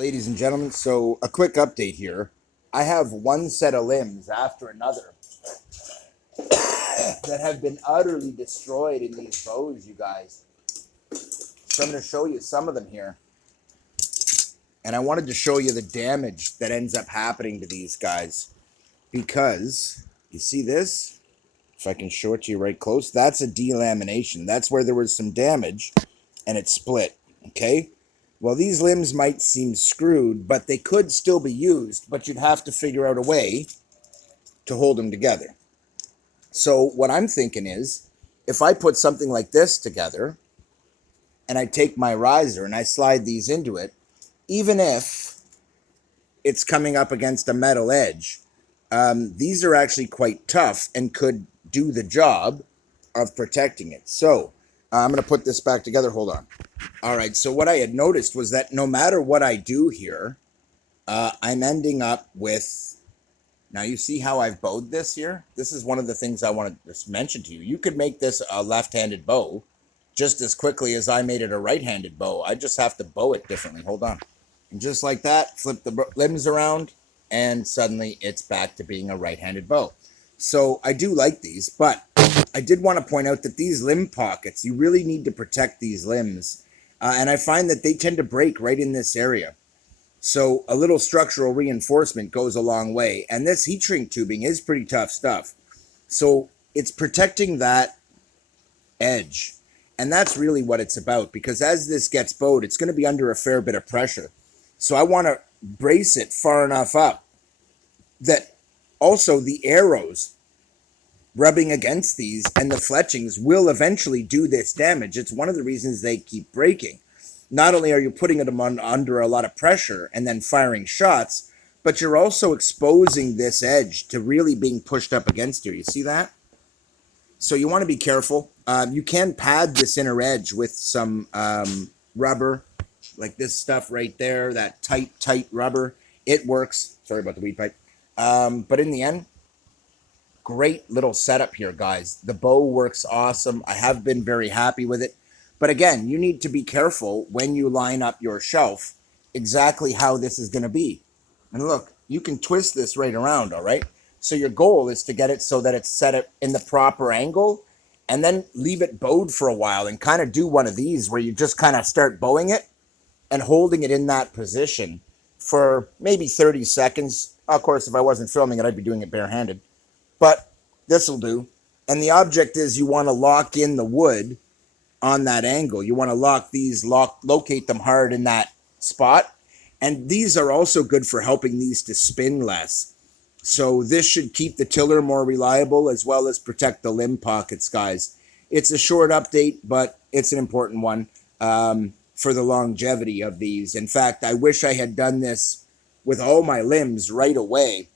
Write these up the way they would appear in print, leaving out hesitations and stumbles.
ladies and gentlemen. So, a quick update here. I have one set of limbs after another that have been utterly destroyed in these bows, you guys. So, I'm going to show you some of them here. And I wanted to show you the damage that ends up happening to these guys. Because, you see this? If I can show it to you right close, that's a delamination. That's where there was some damage and it split. Okay? Well, these limbs might seem screwed, but they could still be used, but you'd have to figure out a way to hold them together. So what I'm thinking is, if I put something like this together, and I take my riser and I slide these into it, even if it's coming up against a metal edge, these are actually quite tough and could do the job of protecting it. So I'm going to put this back together. Hold on. All right, so what I had noticed was that no matter what I do here, I'm ending up with, now you see how I've bowed this here? This is one of the things I want to just mention to you. You could make this a left-handed bow just as quickly as I made it a right-handed bow. I just have to bow it differently. Hold on. And just like that, flip the limbs around, and suddenly it's back to being a right-handed bow. So I do like these, but I did want to point out that these limb pockets, you really need to protect these limbs. And I find that they tend to break right in this area. So a little structural reinforcement goes a long way. And this heat shrink tubing is pretty tough stuff. So it's protecting that edge. And that's really what it's about, because as this gets bowed, it's going to be under a fair bit of pressure. So I want to brace it far enough up that also the arrows rubbing against these and the fletchings will eventually do this damage. It's one of the reasons they keep breaking. Not only are you putting them under a lot of pressure and then firing shots, but you're also exposing this edge to really being pushed up against you. You see that? So you want to be careful. You can pad this inner edge with some rubber, like this stuff right there, that tight rubber. It works. Sorry about the weed pipe. But in the end, great little setup here, guys. The bow works awesome. I have been very happy with it. But again, you need to be careful when you line up your shelf exactly how this is going to be. And look, you can twist this right around, all right? So your goal is to get it so that it's set in the proper angle, and then leave it bowed for a while and kind of do one of these where you just kind of start bowing it and holding it in that position for maybe 30 seconds. Of course, if I wasn't filming it, I'd be doing it barehanded. But this will do. And the object is you want to lock in the wood on that angle. You want to locate them hard in that spot. And these are also good for helping these to spin less. So this should keep the tiller more reliable as well as protect the limb pockets, guys. It's a short update, but it's an important one for the longevity of these. In fact, I wish I had done this with all my limbs right away.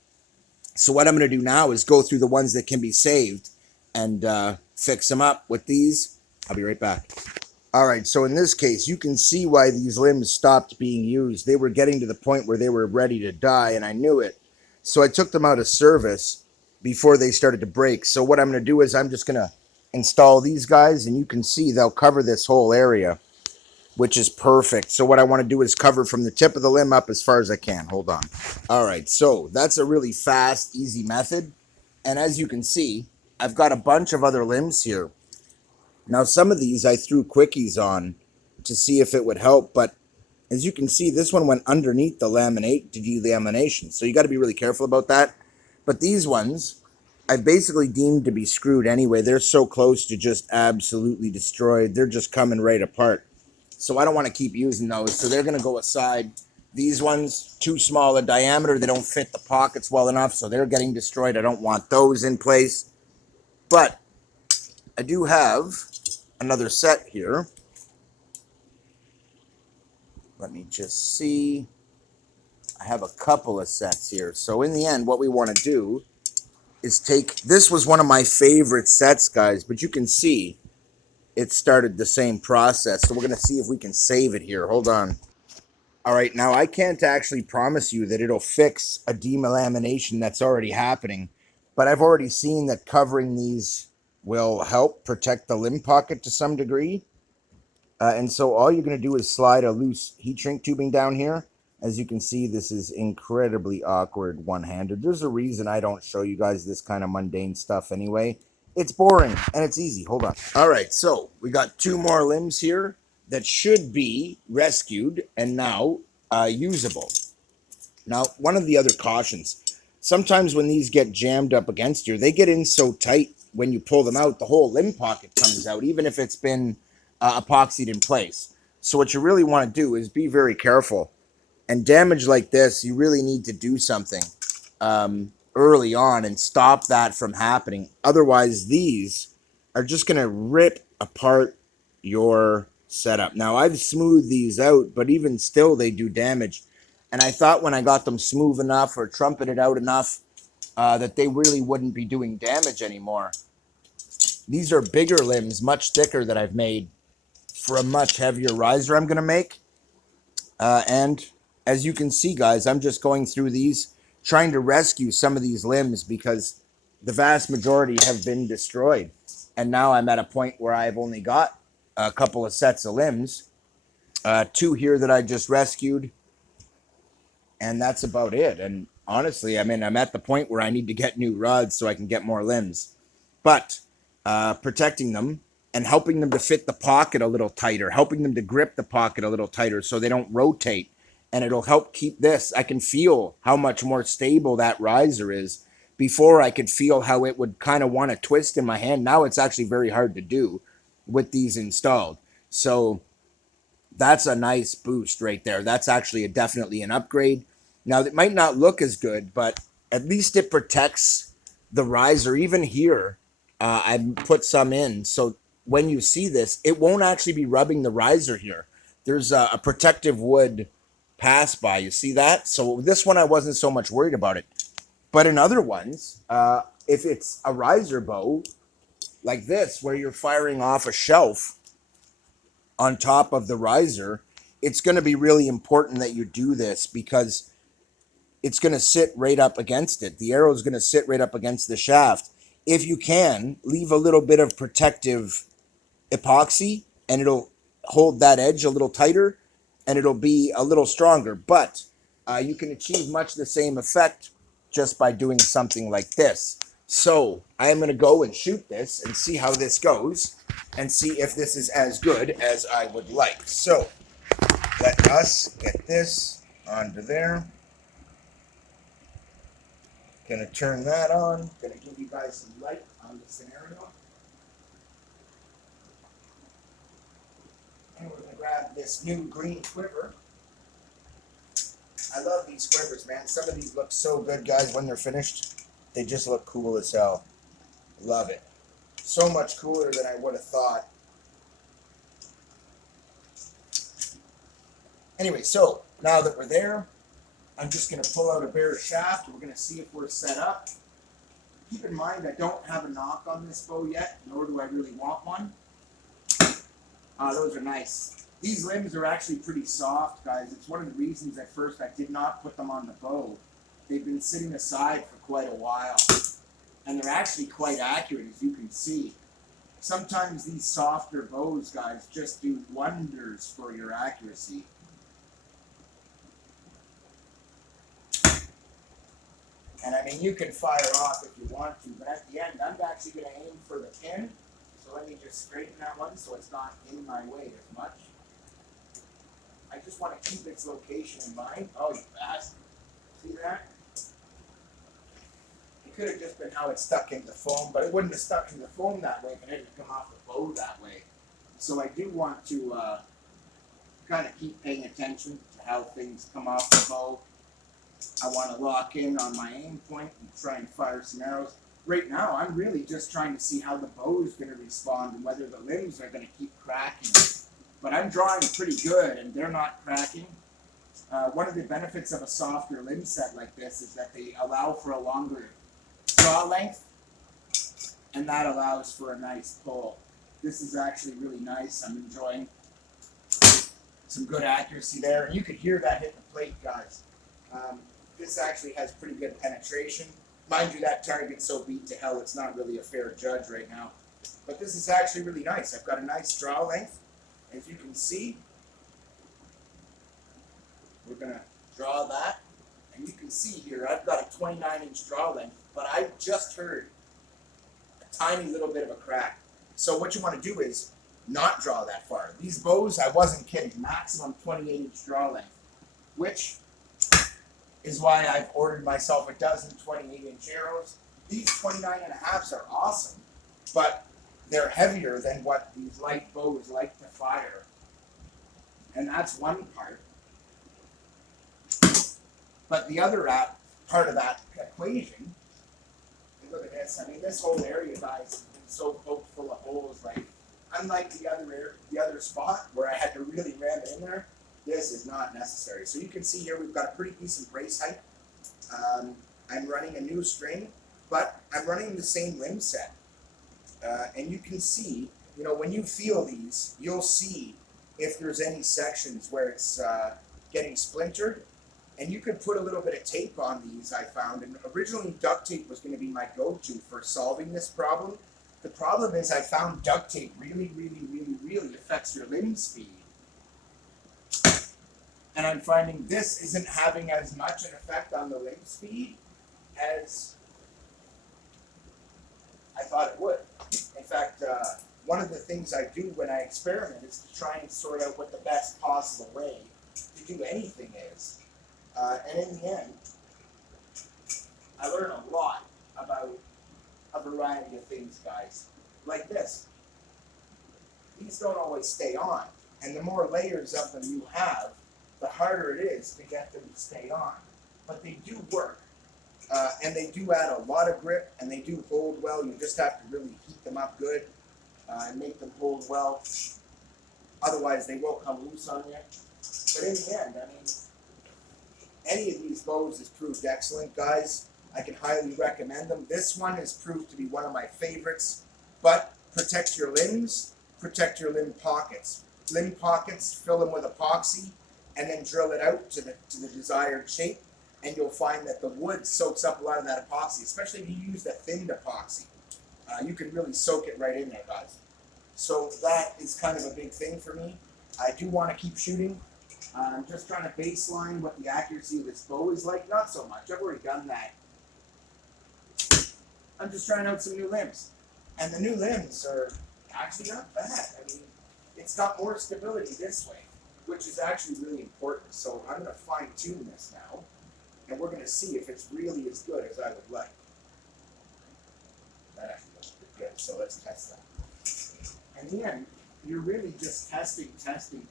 So what I'm going to do now is go through the ones that can be saved and fix them up with these. I'll be right back. All right, so in this case, you can see why these limbs stopped being used. They were getting to the point where they were ready to die, and I knew it. So I took them out of service before they started to break. So what I'm going to do is I'm just going to install these guys, and you can see they'll cover this whole area, which is perfect. So what I want to do is cover from the tip of the limb up as far as I can. Hold on. All right, so that's a really fast, easy method. And as you can see, I've got a bunch of other limbs here. Now, some of these I threw quickies on to see if it would help, but as you can see, this one went underneath the delamination. So you got to be really careful about that. But these ones, I've basically deemed to be screwed anyway. They're so close to just absolutely destroyed. They're just coming right apart. So I don't want to keep using those. So they're going to go aside. These ones, too small a diameter. They don't fit the pockets well enough. So they're getting destroyed. I don't want those in place. But I do have another set here. Let me just see. I have a couple of sets here. So in the end, what we want to do is take, this was one of my favorite sets, guys, but you can see it started the same process. So we're going to see if we can save it here. Hold on. All right, now I can't actually promise you that it'll fix a delamination that's already happening, but I've already seen that covering these will help protect the limb pocket to some degree. And so all you're going to do is slide a loose heat shrink tubing down here, As you can see, this is incredibly awkward one-handed. There's a reason I don't show you guys this kind of mundane stuff anyway. It's boring and it's easy. Hold on. All right, so we got 2 more limbs here that should be rescued and now usable. Now, one of the other cautions, sometimes when these get jammed up against you, they get in so tight when you pull them out, the whole limb pocket comes out, even if it's been epoxied in place. So what you really want to do is be very careful. And damage like this, you really need to do something early on and stop that from happening. Otherwise, these are just going to rip apart your setup. Now, I've smoothed these out, but even still, they do damage. And I thought when I got them smooth enough or trumpeted out enough that they really wouldn't be doing damage anymore. These are bigger limbs, much thicker, that I've made for a much heavier riser I'm going to make. And as you can see, guys, I'm just going through these, trying to rescue some of these limbs because the vast majority have been destroyed. And now I'm at a point where I've only got a couple of sets of limbs. 2 here that I just rescued. And that's about it. And honestly, I mean, I'm at the point where I need to get new rods so I can get more limbs. But protecting them and helping them to fit the pocket a little tighter, helping them to grip the pocket a little tighter so they don't rotate. And it'll help keep this. I can feel how much more stable that riser is. Before, I could feel how it would kind of want to twist in my hand. Now it's actually very hard to do with these installed. So that's a nice boost right there. That's actually definitely an upgrade. Now, it might not look as good, but at least it protects the riser. Even here, I put some in. So when you see this, it won't actually be rubbing the riser here. There's a protective wood pass by. You see that? So this one, I wasn't so much worried about it. But in other ones, if it's a riser bow like this, where you're firing off a shelf on top of the riser, it's going to be really important that you do this because it's going to sit right up against it. The arrow is going to sit right up against the shaft. If you can, leave a little bit of protective epoxy and it'll hold that edge a little tighter and it'll be a little stronger. But you can achieve much the same effect just by doing something like this. So I am going to go and shoot this and see how this goes and see if this is as good as I would like. So let us get this onto there. Gonna turn that on. Gonna give you guys some light on the scenario. And we're gonna grab this new green quiver. I love these quivers, man. Some of these look so good, guys, when they're finished. They just look cool as hell. Love it. So much cooler than I would have thought. Anyway, so now that we're there, I'm just going to pull out a bare shaft. We're going to see if we're set up. Keep in mind, I don't have a knock on this bow yet, nor do I really want one. Those are nice. These limbs are actually pretty soft, guys. It's one of the reasons at first I did not put them on the bow. They've been sitting aside for quite a while. And they're actually quite accurate, as you can see. Sometimes these softer bows, guys, just do wonders for your accuracy. And I mean, you can fire off if you want to, but at the end, I'm actually going to aim for the pin. So let me just straighten that one so it's not in my way as much. I just want to keep its location in mind. Oh, you bastard. See that? It could have just been how it stuck into the foam, but it wouldn't have stuck in the foam that way if it hadn't come off the bow that way. So I do want to kind of keep paying attention to how things come off the bow. I want to lock in on my aim point and try and fire some arrows. Right now, I'm really just trying to see how the bow is going to respond and whether the limbs are going to keep cracking. But I'm drawing pretty good, and they're not cracking. One of the benefits of a softer limb set like this is that they allow for a longer draw length, and that allows for a nice pull. This is actually really nice. I'm enjoying some good accuracy there. And you could hear that hit the plate, guys. This actually has pretty good penetration. Mind you, that target's so beat to hell, it's not really a fair judge right now. But this is actually really nice. I've got a nice draw length. As you can see, we're going to draw that, and you can see here I've got a 29-inch draw length, but I just heard a tiny little bit of a crack. So what you want to do is not draw that far. These bows, I wasn't kidding, maximum 28-inch draw length, which is why I've ordered myself a dozen 28-inch arrows. These 29.5s are awesome, but they're heavier than what these light bows like to fire. And that's one part. But the other part of that equation, look at this. I mean, this whole area, guys, has been so poked full of holes. Like, unlike the other spot where I had to really ram it in there, this is not necessary. So you can see here we've got a pretty decent brace height. I'm running a new string, but I'm running the same limb set. And you can see, you know, when you feel these, you'll see if there's any sections where it's getting splintered. And you could put a little bit of tape on these, I found. And originally duct tape was going to be my go-to for solving this problem. The problem is I found duct tape really affects your limb speed. And I'm finding this isn't having as much an effect on the limb speed as I thought it would. In fact, one of the things I do when I experiment is to try and sort out what the best possible way to do anything is. And in the end, I learn a lot about a variety of things, guys. Like this. These don't always stay on. And the more layers of them you have, the harder it is to get them to stay on. But they do work. And they do add a lot of grip, and they do hold well. You just have to really heat them up good and make them hold well. Otherwise, they will come loose on you. But in the end, I mean, any of these bows has proved excellent, guys. I can highly recommend them. This one has proved to be one of my favorites. But protect your limbs, protect your limb pockets. Limb pockets, fill them with epoxy, and then drill it out to the desired shape. And you'll find that the wood soaks up a lot of that epoxy, especially if you use the thinned epoxy. You can really soak it right in there, guys. So that is kind of a big thing for me. I do want to keep shooting. I'm just trying to baseline what the accuracy of this bow is like. Not so much. I've already done that. I'm just trying out some new limbs. And the new limbs are actually not bad. I mean, it's got more stability this way, which is actually really important. So I'm going to fine tune this now. And we're going to see if it's really as good as I would like. That actually looks pretty good. So let's test that. In the end, you're really just testing, adjusting,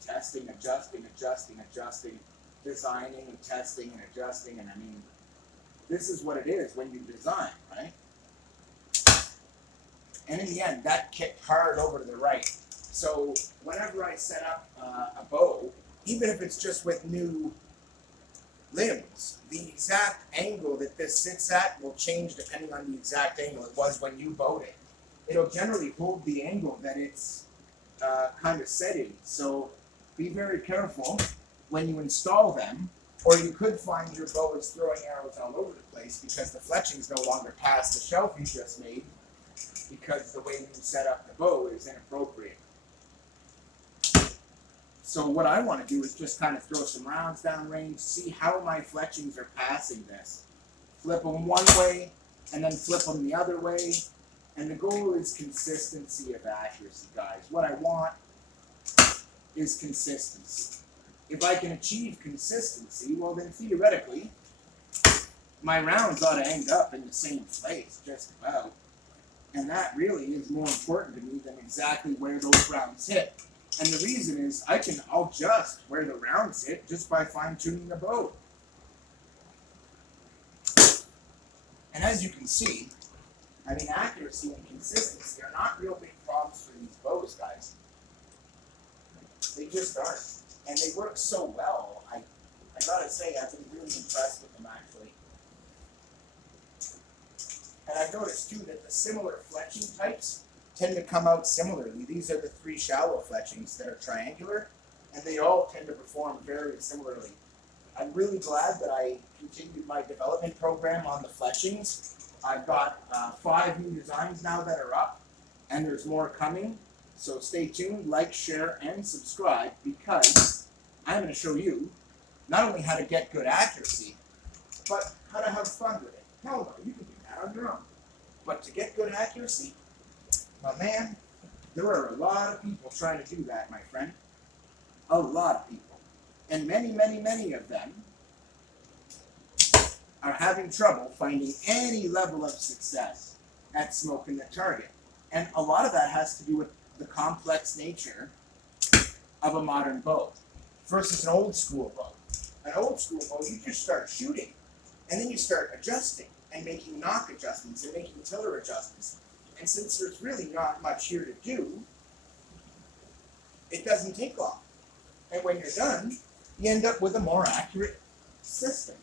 designing and testing and adjusting. And I mean, this is what it is when you design, right? And in the end, that kicked hard over to the right. So whenever I set up a bow, even if it's just with new limbs, the exact angle that this sits at will change depending on the exact angle it was when you bowed it. It'll generally hold the angle that it's kind of setting. So be very careful when you install them, or you could find your bow is throwing arrows all over the place because the fletching's no longer past the shelf you just made because the way you set up the bow is inappropriate. So what I want to do is just kind of throw some rounds down range, see how my fletchings are passing this. Flip them one way, and then flip them the other way. And the goal is consistency of accuracy, guys. What I want is consistency. If I can achieve consistency, well then theoretically, my rounds ought to end up in the same place, just about. And that really is more important to me than exactly where those rounds hit. And the reason is I'll adjust where the rounds hit just by fine-tuning the bow. And as you can see, I mean, accuracy and consistency are not real big problems for these bows, guys. They just aren't. And they work so well. I gotta say, I've been really impressed with them, actually. And I've noticed, too, that the similar fletching types tend to come out similarly. These are the 3 shallow fletchings that are triangular, and they all tend to perform very similarly. I'm really glad that I continued my development program on the fletchings. I've got 5 new designs now that are up, and there's more coming. So stay tuned, like, share, and subscribe, because I'm going to show you not only how to get good accuracy, but how to have fun with it. Hell no, you can do that on your own. But to get good accuracy, my man, there are a lot of people trying to do that, my friend. A lot of people. And many, many, many of them are having trouble finding any level of success at smoking the target. And a lot of that has to do with the complex nature of a modern bow versus an old school bow. An old school bow, you just start shooting, and then you start adjusting and making knock adjustments and making tiller adjustments. And since there's really not much here to do, it doesn't take long. And when you're done, you end up with a more accurate system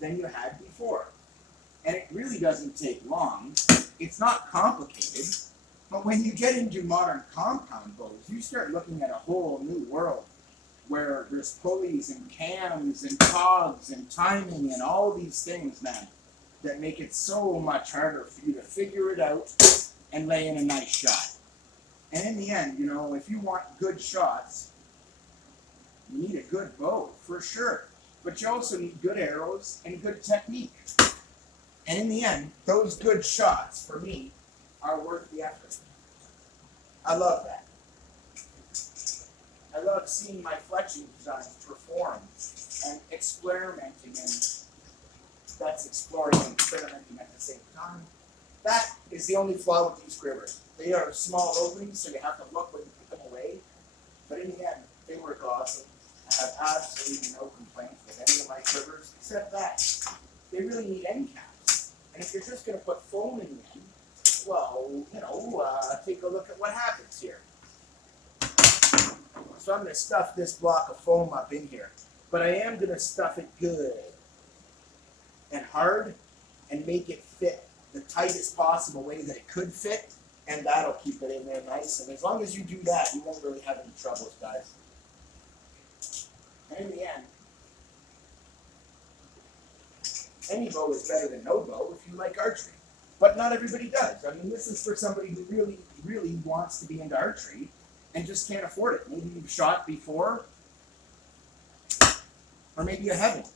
than you had before. And it really doesn't take long. It's not complicated. But when you get into modern compound bows, you start looking at a whole new world where there's pulleys and cams and cogs and timing and all these things, man, that make it so much harder for you to figure it out and lay in a nice shot. And in the end, you know, if you want good shots, you need a good bow, for sure. But you also need good arrows and good technique. And in the end, those good shots, for me, are worth the effort. I love that. I love seeing my fletching designs perform and experimenting, and that's exploring and experimenting at the same time. That is the only flaw with these cribbers. They are small openings, so you have to look when you put them away. But in the end, they work awesome. I have absolutely no complaints with any of my cribbers, except that they really need end caps. And if you're just going to put foam in them, well, you know, take a look at what happens here. So I'm going to stuff this block of foam up in here. But I am going to stuff it good and hard and make it fit the tightest possible way that it could fit. And that'll keep it in there nice. And as long as you do that, you won't really have any troubles, guys. And in the end, any bow is better than no bow if you like archery. But not everybody does. I mean, this is for somebody who really, really wants to be into archery and just can't afford it. Maybe you've shot before, or maybe you haven't.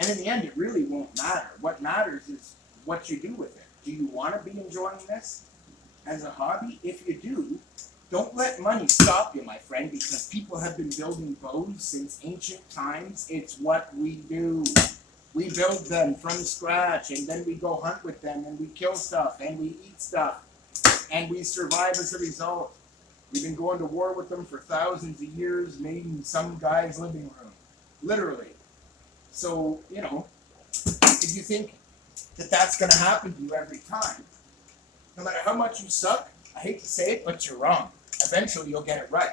And in the end, it really won't matter. What matters is what you do with it. Do you want to be enjoying this as a hobby? If you do, don't let money stop you, my friend, because people have been building bows since ancient times. It's what we do. We build them from scratch, and then we go hunt with them, and we kill stuff, and we eat stuff, and we survive as a result. We've been going to war with them for thousands of years, made in some guy's living room, literally. So, you know, if you think that that's going to happen to you every time, no matter how much you suck, I hate to say it, but you're wrong. Eventually, you'll get it right.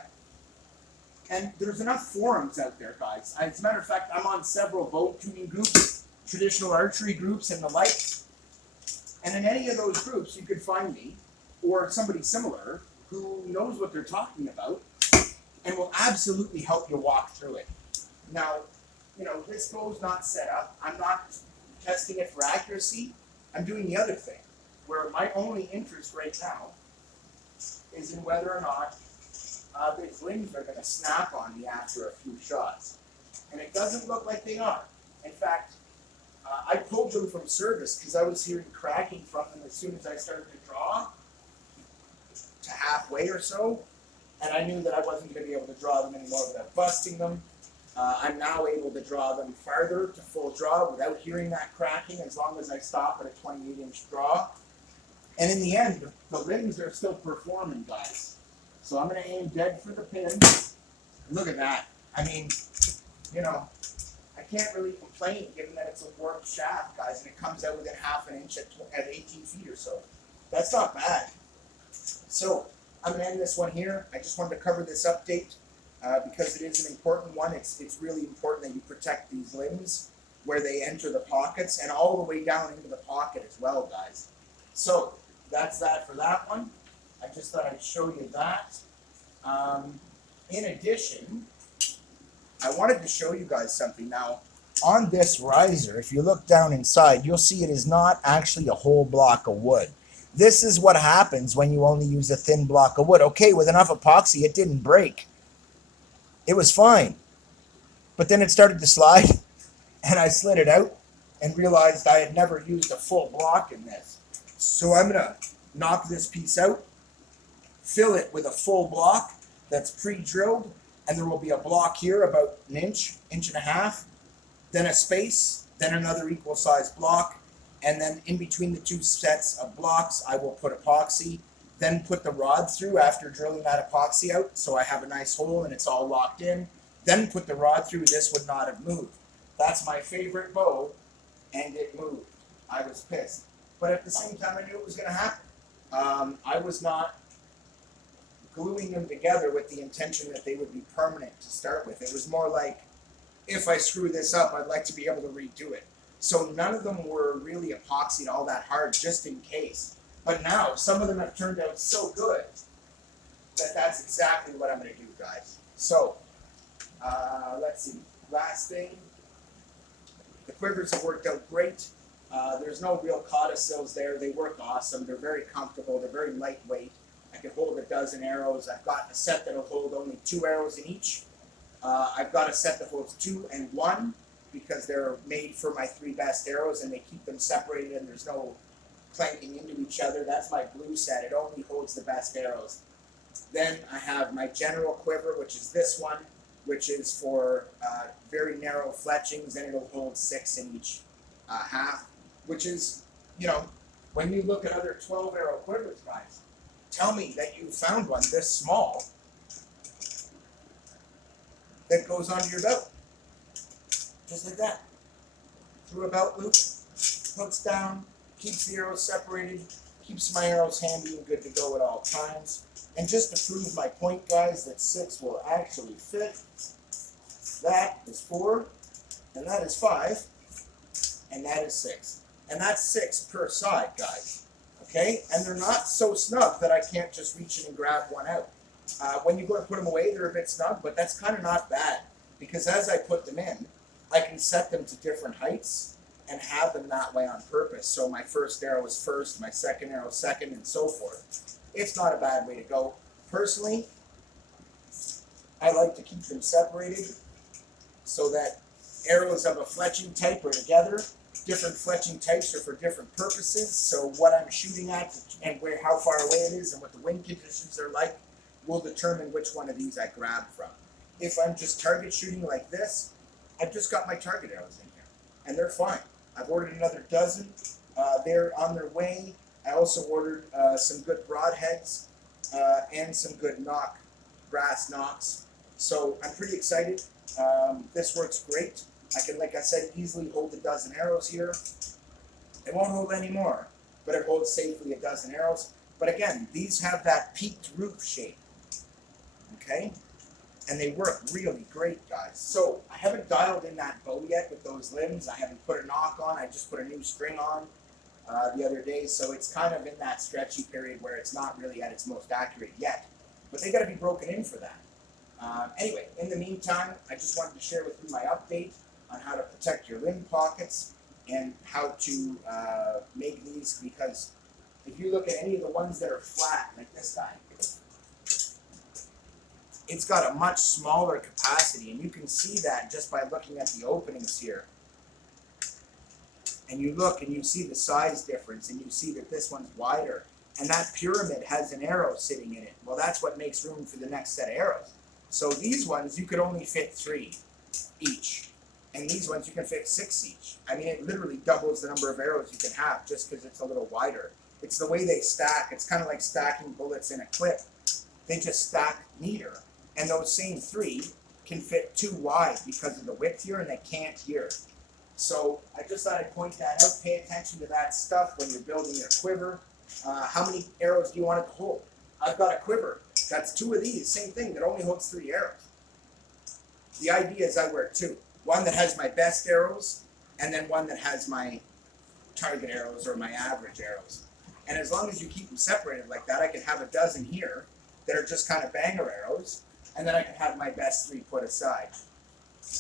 And there's enough forums out there, guys. As a matter of fact, I'm on several bow tuning groups, traditional archery groups, and the like. And in any of those groups, you could find me, or somebody similar, who knows what they're talking about, and will absolutely help you walk through it. Now, you know, this bow's not set up. I'm not testing it for accuracy. I'm doing the other thing, where my only interest right now is in whether or not these limbs are going to snap on me after a few shots. And it doesn't look like they are. In fact, I pulled them from service because I was hearing cracking from them as soon as I started to draw to halfway or so. And I knew that I wasn't going to be able to draw them anymore without busting them. I'm now able to draw them farther to full draw without hearing that cracking as long as I stop at a 28-inch draw. And in the end, the limbs are still performing, guys. So I'm going to aim dead for the pins. Look at that. I mean, you know, I can't really complain given that it's a warped shaft, guys, and it comes out within half an inch at 18 feet or so. That's not bad. So I'm going to end this one here. I just wanted to cover this update because it is an important one. It's really important that you protect these limbs where they enter the pockets and all the way down into the pocket as well, guys. So that's that for that one. I just thought I'd show you that. In addition, I wanted to show you guys something. Now, on this riser, if you look down inside, you'll see it is not actually a whole block of wood. This is what happens when you only use a thin block of wood. Okay, with enough epoxy, it didn't break. It was fine. But then it started to slide, and I slid it out and realized I had never used a full block in this. So I'm going to knock this piece out, fill it with a full block that's pre-drilled, and there will be a block here about an inch, inch and a half, then a space, then another equal sized block, and then in between the two sets of blocks I will put epoxy, then put the rod through after drilling that epoxy out so I have a nice hole and it's all locked in, then put the rod through. This would not have moved. That's my favorite bow, and it moved. I was pissed. But at the same time I knew it was going to happen. I was not gluing them together with the intention that they would be permanent to start with. It was more like, if I screw this up, I'd like to be able to redo it. So none of them were really epoxied all that hard, just in case. But now, some of them have turned out so good that that's exactly what I'm going to do, guys. So, let's see. Last thing. The quivers have worked out great. There's no real codicils there. They work awesome. They're very comfortable. They're very lightweight. I can hold a dozen arrows. I've got a set that'll hold only 2 arrows in each. I've got a set that holds 2 and 1 because they're made for my 3 best arrows and they keep them separated and there's no clanking into each other. That's my blue set. It only holds the best arrows. Then I have my general quiver, which is this one, which is for very narrow fletchings, and it'll hold 6 in each half, which is, you know, when you look at other 12 arrow quivers, guys, tell me that you found one this small that goes onto your belt. Just like that. Through a belt loop, hooks down, keeps the arrows separated, keeps my arrows handy and good to go at all times. And just to prove my point, guys, that 6 will actually fit, that is 4, and that is 5, and that is 6. And that's 6 per side, guys. Okay? And they're not so snug that I can't just reach in and grab one out. When you go to put them away, they're a bit snug, but that's kind of not bad. Because as I put them in, I can set them to different heights and have them that way on purpose. So my first arrow is first, my second arrow second, and so forth. It's not a bad way to go. Personally, I like to keep them separated so that arrows of a fletching type are together. Different fletching types are for different purposes. So what I'm shooting at and how far away it is and what the wind conditions are like will determine which one of these I grab from. If I'm just target shooting like this, I've just got my target arrows in here, and they're fine. I've ordered another dozen. They're on their way. I also ordered some good broadheads and some good brass knocks. So I'm pretty excited. This works great. I can, like I said, easily hold a dozen arrows here. It won't hold any more, but it holds safely a dozen arrows. But again, these have that peaked roof shape. Okay? And they work really great, guys. So I haven't dialed in that bow yet with those limbs. I haven't put a knock on. I just put a new string on the other day. So it's kind of in that stretchy period where it's not really at its most accurate yet. But they got to be broken in for that. Anyway, in the meantime, I just wanted to share with you my update on how to protect your limb pockets and how to make these, because if you look at any of the ones that are flat, like this guy, it's got a much smaller capacity, and you can see that just by looking at the openings here. And you look and you see the size difference, and you see that this one's wider, and that pyramid has an arrow sitting in it. Well, that's what makes room for the next set of arrows. So these ones, you could only fit 3 each. And these ones, you can fit 6 each. I mean, it literally doubles the number of arrows you can have just because it's a little wider. It's the way they stack. It's kind of like stacking bullets in a clip. They just stack neater. And those same 3 can fit 2 wide because of the width here, and they can't here. So I just thought I'd point that out. Pay attention to that stuff when you're building your quiver. How many arrows do you want it to hold? I've got a quiver. That's 2 of these. Same thing. That only holds 3 arrows. The idea is I wear 2. One that has my best arrows, and then one that has my target arrows or my average arrows. And as long as you keep them separated like that, I can have a dozen here that are just kind of banger arrows, and then I can have my best 3 put aside.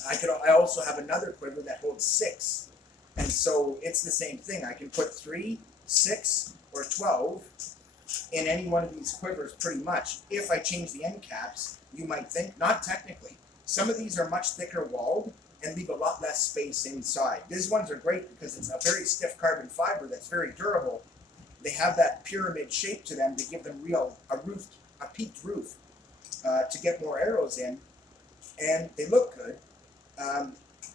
I also have another quiver that holds 6, and so it's the same thing. I can put 3, 6, or 12 in any one of these quivers pretty much. If I change the end caps, you might think, not technically. Some of these are much thicker walled and leave a lot less space inside. These ones are great because it's a very stiff carbon fiber that's very durable. They have that pyramid shape to them to give them a peaked roof to get more arrows in, and they look good.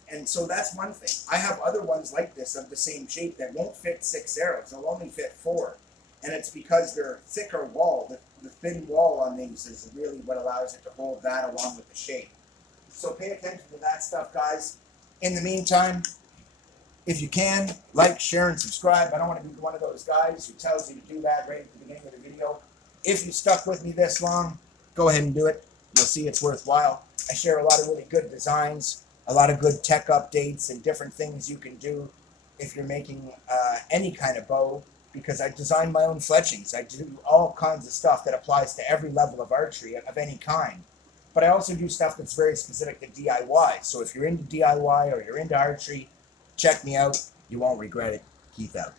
And so that's one thing. I have other ones like this of the same shape that won't fit 6 arrows. They'll only fit 4. And it's because they're thicker wall. The thin wall on these is really what allows it to hold that along with the shape. So pay attention to that stuff, guys. In the meantime, if you can, like, share, and subscribe. I don't want to be one of those guys who tells you to do that right at the beginning of the video. If you stuck with me this long, go ahead and do it. You'll see it's worthwhile. I share a lot of really good designs, a lot of good tech updates, and different things you can do if you're making any kind of bow, because I design my own fletchings. I do all kinds of stuff that applies to every level of archery of any kind. But I also do stuff that's very specific to DIY. So if you're into DIY or you're into archery, check me out. You won't regret it. Keith out.